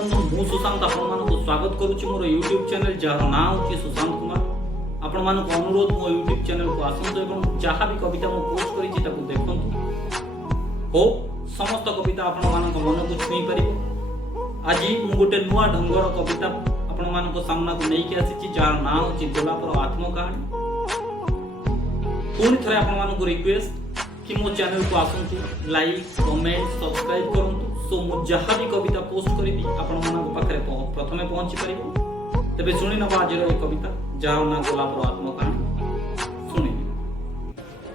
बंधु मु सुशांत आपको स्वागत करुच्ची मोर यूट्यूब चैनल जार ना हूँ सुशांत कुमार। आपण मान अनुरोध मो यूट्यूब चैनल को आसतु एवं जहाँ भी कविता मु पोस्ट करी देखु हो समस्त कविता आपण मान मन को छुई पार। आज मु गोटे नुआ ढंगर कविता आपण मान सामना को लेकिन आसी जार ना हूँ गोलापर आत्मकहानी। पुणी थे आपण मान रिक्वेस्ट कि मो चैनल को आसतु लाइक कमेंट सब्सक्राइब करंतु सो मु जहाँ भी कविता पोस्ट करी आपण मान पाखे प्रथमे पहुंची पार। तेबे सुनी नबा आज कविता जार ना गोलापर आत्मकहानी शुणी।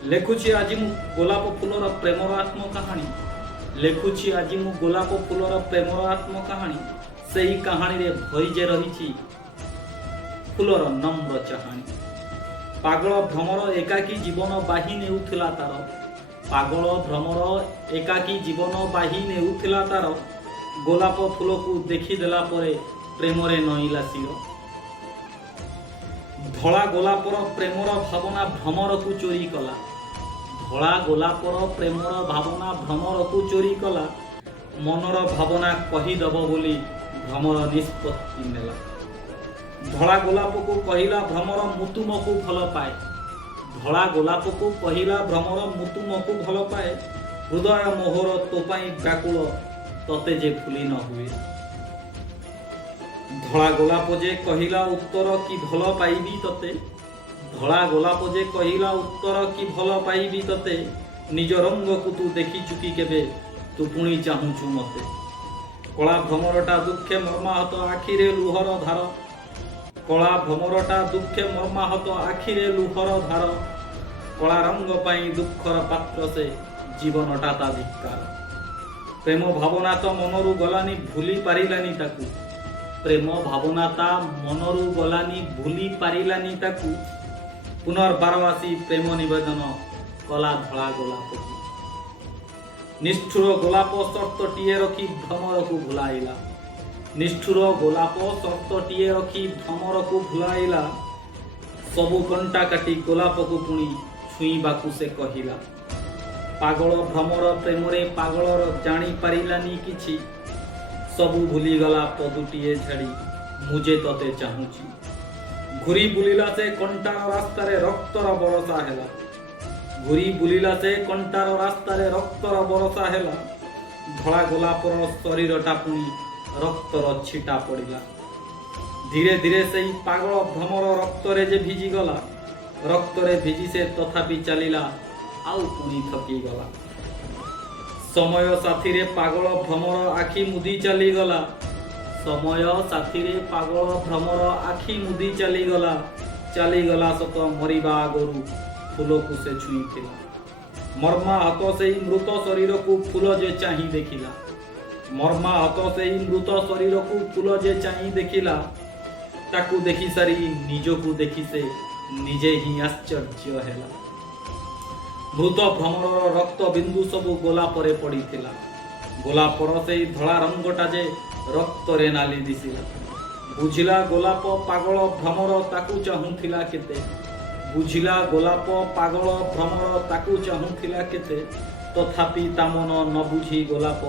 लेखुची आज मु गोलाप फूलर प्रेमर आत्मकहानी। लेखुची आज मु गोलाप फूलर प्रेमर आत्मकहानी। सेही कहानी रे भरी जे रही फूलर नम्र चाहानी। पागल भ्रमर एकाकी जीवन बाही नेउथिला तार। पागल भ्रमर एकाकी जीवन बाही नेउथिला तार। गोलाप फूल को देखी देला परे प्रेमरे नईला सिर। धला गोलापर प्रेमर भावना भ्रमर को चोरी कला। धला गोलापर प्रेमर भावना भ्रमर को चोरी कला। मनर भावना कहीदेव बोली भ्रमर निष्पत्ति नेला। धला गोलाप को कहिला भ्रमर मुतुम को भल पाए। धला गोलाप को कहिला भ्रमर मुतुम को भल पाए। हृदय मोहर तो पाई व्याकुल तते जे फुली न हुए। धला गोलाप जे कहिला उत्तर कि भल पाइबी तते। धला गोलाप जे कहिला उत्तर कि भल पाइबी तते। निज रंग को तू देखी चुकी केबे तू पुणी चाहूचु मते। कला भ्रमरटा दुखे मर्माहत आखिरे लुहर धार। कला भ्रमरटा दुखे मर्माहत आखिरे लुहर धार। कला रंग पाई दुखर पात्र से जीवनटा ता धिक्कार। प्रेम भावना तो मनरु गलानी भूली पारिलानी ताकू। प्रेम भावना ता मनरु गलानी भूली पारिलानी ताकू। पुनर्बार आसी प्रेम निवेदन कला धला गोलाप। निष्ठुर गोलाप शर्तटीए रखी भ्रमर को भुलाइला। निष्ठुर गोलाप शर्तटीए रखी भ्रमर को भुलाइला। सबु कंटा काटी गोलाप को पुणी छुईबाकू से कहिला। पागल भ्रमर प्रेमरे पागलर जानी पारिलानी किछि। सबु भूलीगला पदुटीए झाड़ी मुझे तते चाहूची। घुरी बुलिला से कंटार रास्तारे रक्तर बरसा हेला। घुरी बुलिला से कंटार रास्तारे रक्तर बरसा हेला। धला गोलापर शरीरटा पुणी रक्तर छिटा पड़िला। धीरे धीरे से पागल भ्रमर रक्तरे जे भिजी गला। रक्तरे भिजी से तथापि चलिला आउ पुणी थकी गला। समय साथी रे पागल भ्रमर आखि मुदी चली गला। समय साथी रे पागल भ्रमर आखि मुदी चली गला। चली गला सत मरिबा आगरु फूल को से छुईथिला। मर्मा हाथ से मृत शरीर को फूल जे चाही देखिला। मर्मा हाथ से मृत शरीर को फूल जे चाही देखिला। ताकू देखि सारी निजकू देखि से निजे ही आश्चर्य हेला। मृत भ्रमर रक्त बिंदु सबु गोलापरे पड़ीथिला। गोलापर से धला रंगटा जे रक्तरे नाली दिसिला। बुझिला गोलाप पागल भ्रमर ताकू चाहूथिला केते। बुझिला गोलाप पागल भ्रमर ताकू चाहूथिला केते। तथापि ता मन न बुझी गोलाप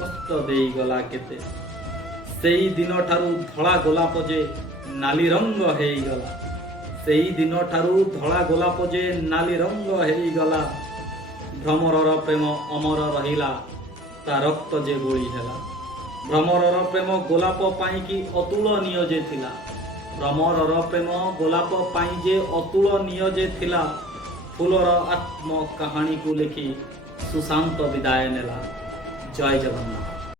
कष्ट देई गला केते। सेई दिन ठारू धला गोलाप जे नाली रंग हेई गला। सेई दिन ठारू धला गोलाप जे नाली रंग हेई गला। भ्रमरर प्रेम अमर रहिला ता रक्त जे बोली हेला। भ्रमरर प्रेम गोलाप पाई कि अतुलनीय जे थिला। भ्रमरर प्रेम गोलाप पाई जे अतुलनीय जे थिला। फूलर आत्म कहानी को लेखि सुशांत विदाय नेला। जय जगन्नाथ।